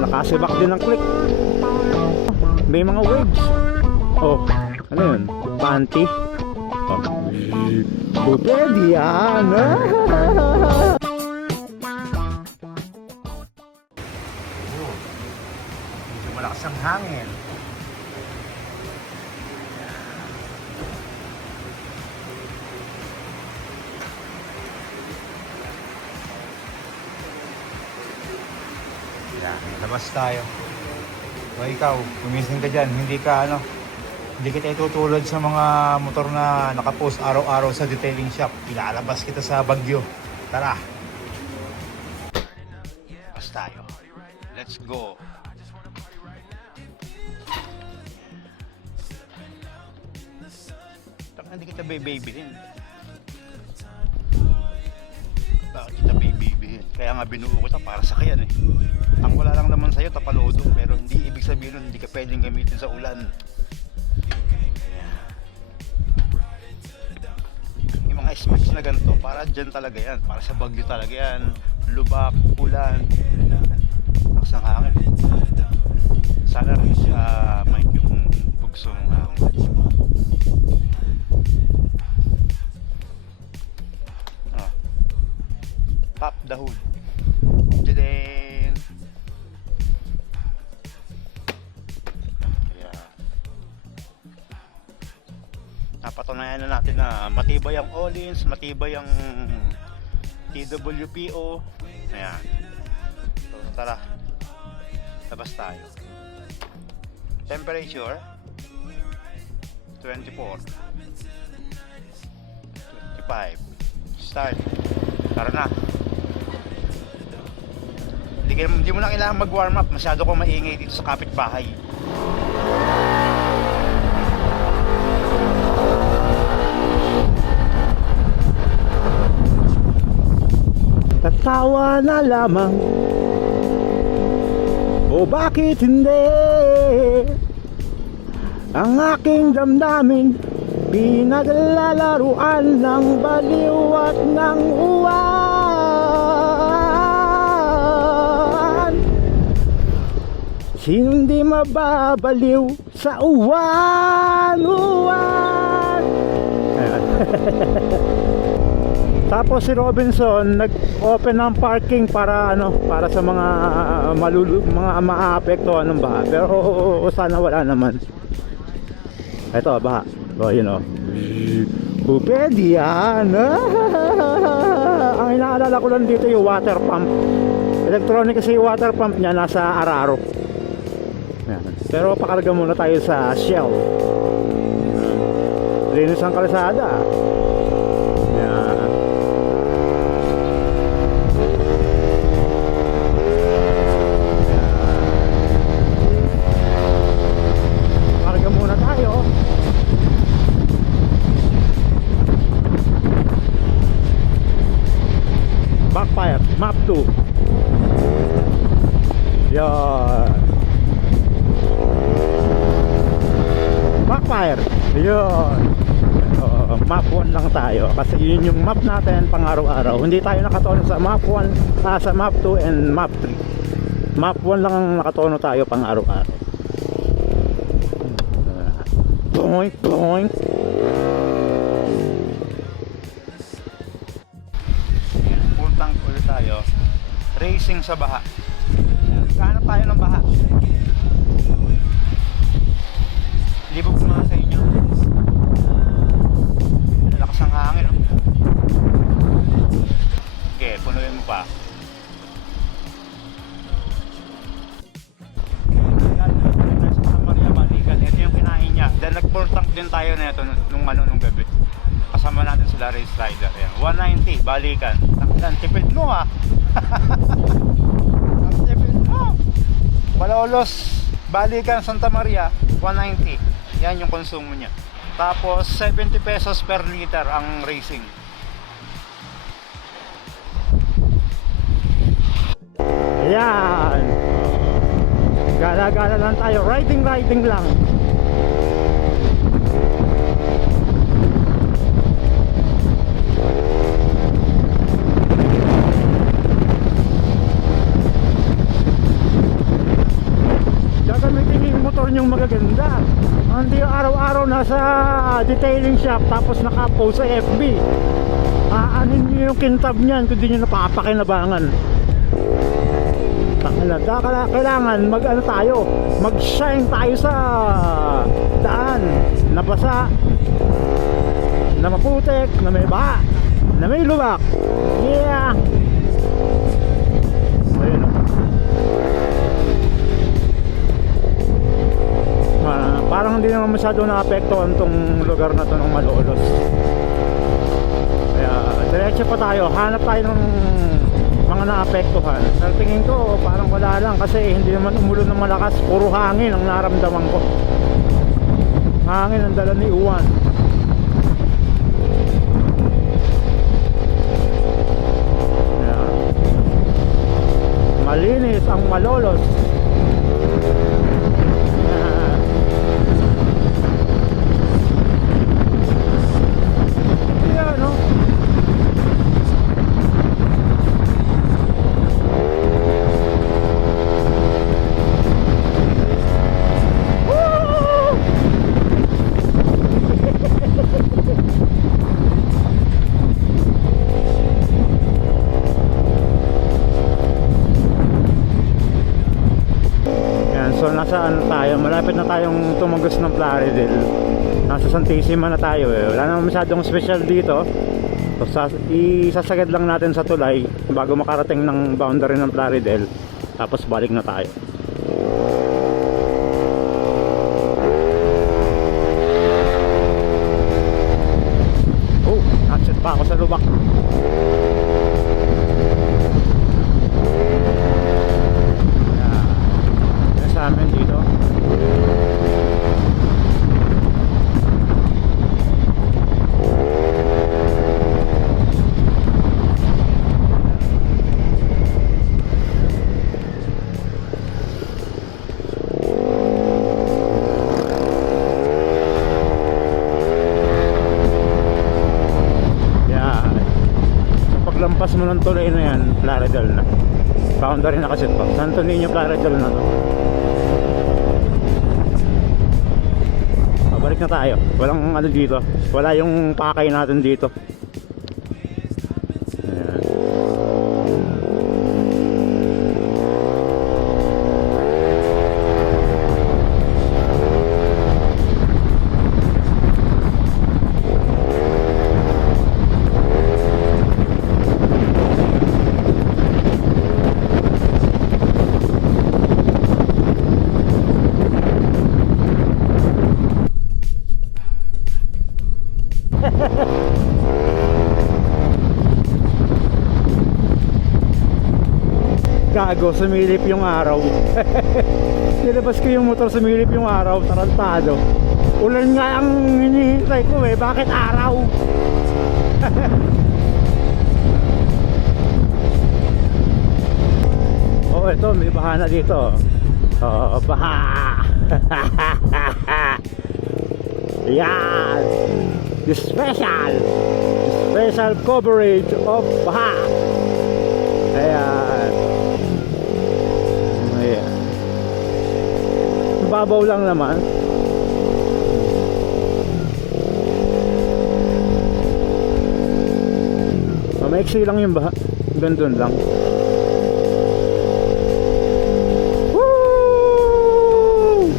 Nakasibak din ng click. May mga waves. Oh, ano yun? Panty. Oh. Pwede yan. Medyo malakas ang hangin. Labas tayo. O ikaw, gumising ka dyan, hindi kita itutulad sa mga motor na nakapost araw-araw sa detailing shop. Ilalabas kita sa Bagyo. Tara! Labas tayo. Let's go! Taka hindi kita babyhin. Bakit kita babyhin? Kaya nga binuo ko ito para sa kayan eh. Ang wala lang naman sa'yo, tapalodo. Pero hindi ibig sabihin nun, hindi ka pwedeng gamitin sa ulan. Yung mga specs na ganito, para dyan talaga yan. Para sa Bagyo talaga yan. Lubak, ulan. Lakas ng hangin. Sana rin siya, Mike, yung bugso ng hangin. Pop the hood. Jadeen. Napatunayan na natin na matibay ang Öhlins, matibay ang TWPO. Ayan. So tara, labas tayo. Temperature 24, 25. Start. Tara na. Hindi mo na kailangan mag-warm up. Masyado kong maingay dito sa kapitbahay. Tatawa na lamang, o bakit hindi? Ang aking damdamin pinaglalaruan ng baliw at ng uwan. Sinong di mababaliw sa uwan? Tapos si Robinson nag-open ng parking para para sa mga mga maapektuhan ng baha. Pero sana wala naman. Ito, baha. Oh, you know. Pwede yan. Ang inaalala ko lang dito yung water pump. Electronic kasi yung water pump niya nasa Araro. Ayan. Pero pakarga muna tayo sa Shell. Linis ang kalsada. Backfire, map 2. Yan. Backfire. Yan. Map 1 lang tayo. Kasi yun yung map natin pang araw-araw. Hindi tayo nakatono sa map 1, sa map 2 and map 3. Map 1 lang ang nakatono tayo pang araw-araw. Boink, boink. Tayo racing sa baha. Kahanap tayo ng baha. Libog ko na sa inyo. Lakas ng hangin, no? Okay, punuin mo pa. Sa Maria Balikan, ito yung kinain niya. Then nag-full tank din tayo na ito nung gabi. Kasama natin sila race rider. Ayan. 190 Balikan. Ang tipid mo ah. Ang tipid mo. Malolos Balikan Santa Maria 190. Yan yung konsumo niya. Tapos 70 pesos per liter ang racing. Ayan. Gala-gala lang tayo. Riding lang. motor nyong magaganda. Hindi yung araw-araw nasa detailing shop tapos naka-post sa FB. Aanin nyo yung kintab niyan kung di nyo napapakinabangan. Kailangan mag-ano tayo, mag-shine tayo sa daan na basa, na maputik, na may baha, na may lubak. Yeah. Ayun, parang hindi naman masyado naapektuhan tong lugar na to ng Malolos. Kaya diretso pa tayo, hanap tayo ng mga naapektuhan. Sa tingin ko parang wala lang kasi hindi naman umulo ng malakas, puro hangin ang naramdaman ko. Hangin ang dala ni Uwan. Ayan. Malinis ang Malolos. Ayan, no? So nasa ano tayo, malapit na tayong tumagos ng Plaridel. Nasa Santissima na tayo eh. Wala naman masyadong special dito. So isasagad lang natin sa tulay bago makarating ng boundary ng Plaridel. Tapos balik na tayo. Oh, absent pa ako sa lubak. Sa amin dito. Yeah. So paglampas mo ng tuloy na yan, Plaridel na. Boundary na kasi pa. Santo Niño, Plaridel na to. Balik na tayo. Walang ano dito. Wala yung pakay natin dito. Ayan. Gago, sumilip yung araw. Nilabas ko yung motor, sumilip yung araw, tarantado. Ulan nga ang hinihintay ko eh, bakit araw? Oh, ito, may baha na dito. Oh, baha. Yan. The special coverage of baha. Ayan. Ayan. Babaw lang naman. Maiksi lang yung baha. Gandun lang. Woo!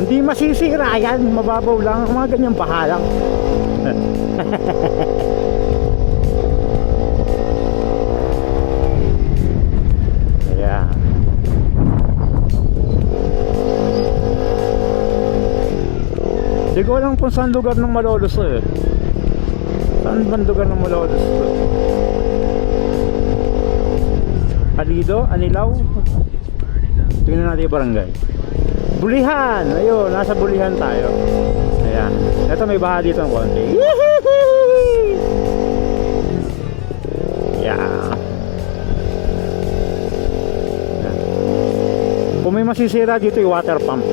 Hindi masisira yan. Mababaw lang. Mga ganyang baha lang. Yeah. Hindi ko alam kung saan lugar ng Malolos eh. Saan bang lugar ng Malolos to? Alido? Anilaw? Tingnan natin yung barangay. Bulihan! Ayun, nasa Bulihan tayo. Ayan. Ito may baha dito ng konti. Yeah. Ayan. Kung may masisira dito yung water pump.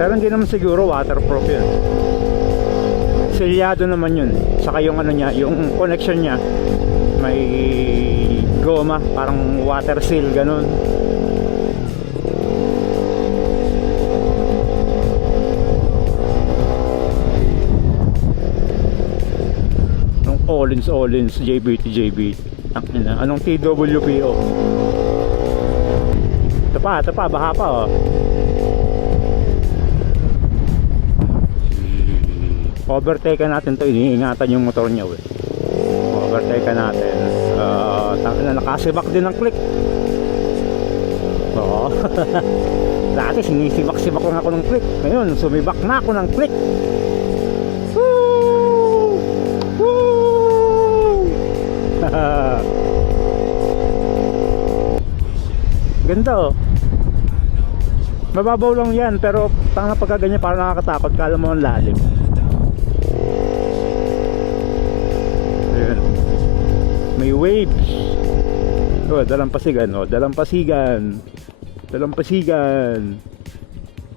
Pero hindi naman siguro waterproof yun. Silyado naman yun. Saka yung ano niya, yung connection niya, may may goma, parang water seal ganun. Anong Olins JBT. Anong TWPO? Ito pa, baha pa oh. Overtake natin to, iniingatan yung motor niya eh. Overtake natin. Nakasibak din ng click. Oo. Dati sinisibak-sibak lang ako ng click. Ngayon, sumibak na ako ng click. Woo! Woo! Ganda oh. Mababaw lang yan, pero tanga pagka ganyan parang nakakatakot. Kala mo ang lalim. Ayan. May waves. Oh, dalampasigan oh. Dalampasigan.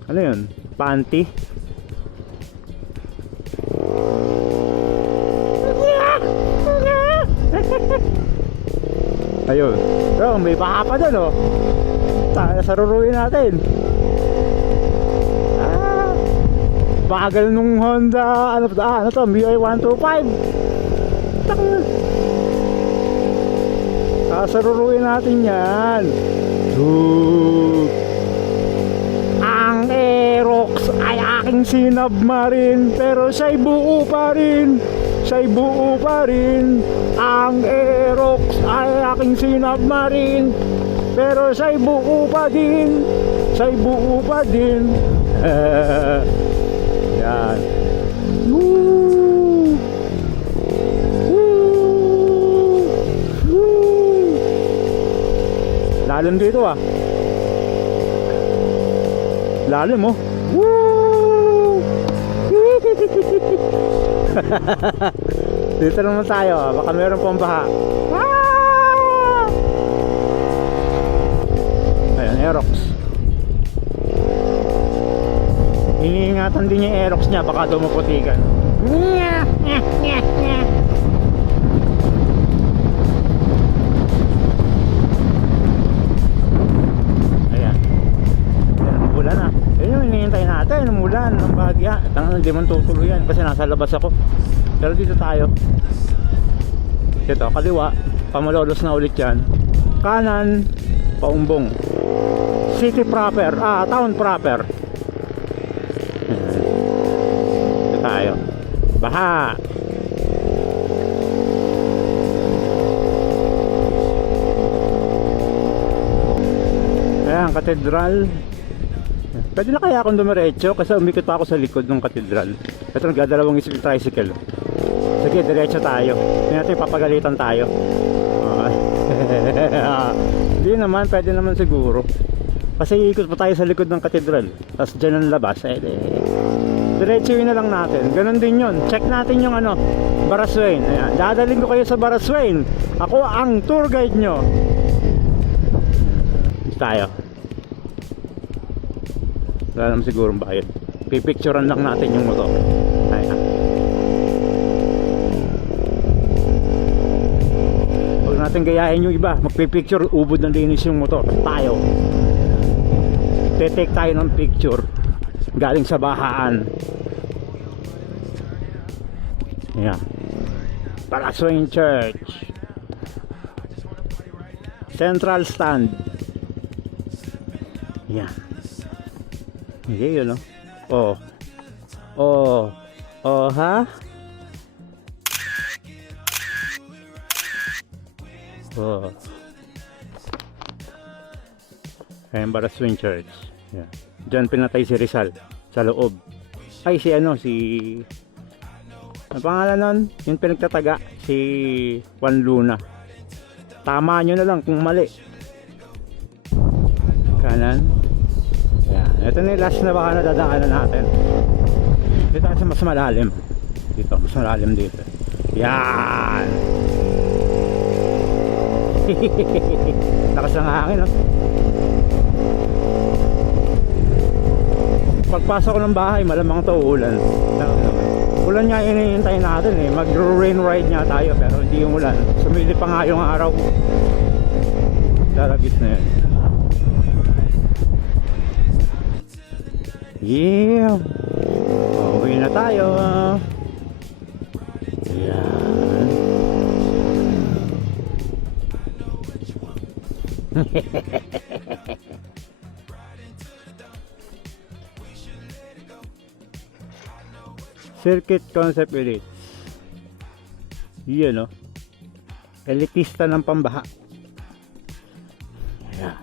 Ano yun? Panty? Ayun. Oh, may baka pa doon oh. Saruruin natin. Bagal nung Honda, ano to, MIUI 125. Saruruin natin yan. Ang Aerox ay aking sinubmarine, pero siya'y buo pa rin. Ang Aerox ay aking sinubmarine, pero siya'y buo pa din. Yan. Woo! Lalim dito ah. Lalim oh. Woo! Dito naman tayo ah. Baka meron pang baha. Ayan, Aerox. Iniingatan din yung Aerox niya, baka dumuputikan. Ayan. Ayan, umulan na. Ayan yung hinihintay natin, umulan, ng bahagya. Tangan, hindi man tutuloy yan kasi nasa labas ako. Pero dito tayo. Ito, kaliwa, pamalolos na ulit yan. Kanan, paumbong. City proper, town proper. Ito tayo. Baha. Ayan, katedral. Pwede na kaya akong dumiretso kasi umikot pa ako sa likod ng katedral. Ito nagdadalawang isip yung tricycle. Sige, diretso tayo. Hindi natin papagalitan tayo. Hindi naman, pwede naman siguro. Kasi iikot pa tayo sa likod ng katedral. Tapos dyan ang labas. Diretsuin na lang natin. Ganon din yun. Check natin yung Baraswain. Ayan. Dadaling ko kayo sa Baraswain. Ako ang tour guide nyo. Tayo. Wala naman sigurong bayad. Pipicturean lang natin yung motor. Ayan. Huwag natin gayahin yung iba. Magpipicture, ubod ng linis yung motor. Tayo. Te-take tayo ng picture galing sa bahaan. Ayan. Baraswain Church. Central stand. Ayan. Okay, yun oh. Oh, ha? Oh. Ayan, Baraswain Church. Yeah. Diyan pinatay si Rizal sa loob. Ay, si ano pangalan nun? Yung pinagtataga, si Juan Luna. Tama nyo na lang kung mali. Kanan. Yan. Ito na yung last na baka nadadaanan natin. Dito kasi mas malalim. Dito, mas malalim dito. Yan. Lakas ng hangin, no? Pagpasok ko ng bahay, malamang to ulan. Ulan nga inihintay natin eh. Mag-rain ride nga tayo pero hindi yung ulan. Sumili pa nga yung araw. Lalagit na yan. Yeah. Uwi na tayo. Yan. Circuit Concept Elite. Yan, no? Elitista ng pambaha. Ayan.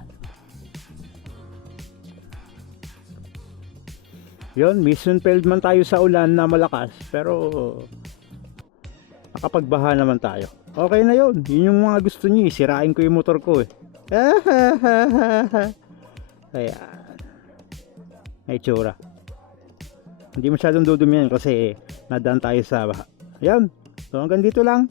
Yun, mission failed man tayo sa ulan na malakas, pero nakapagbaha naman tayo. Okay na yun. Yun yung mga gusto nyo. Sirain ko yung motor ko eh. Ayan. Ay, tsura. Hindi masyadong dudumi yan kasi nadaan tayo sa baha. Ayan. So hanggang dito lang.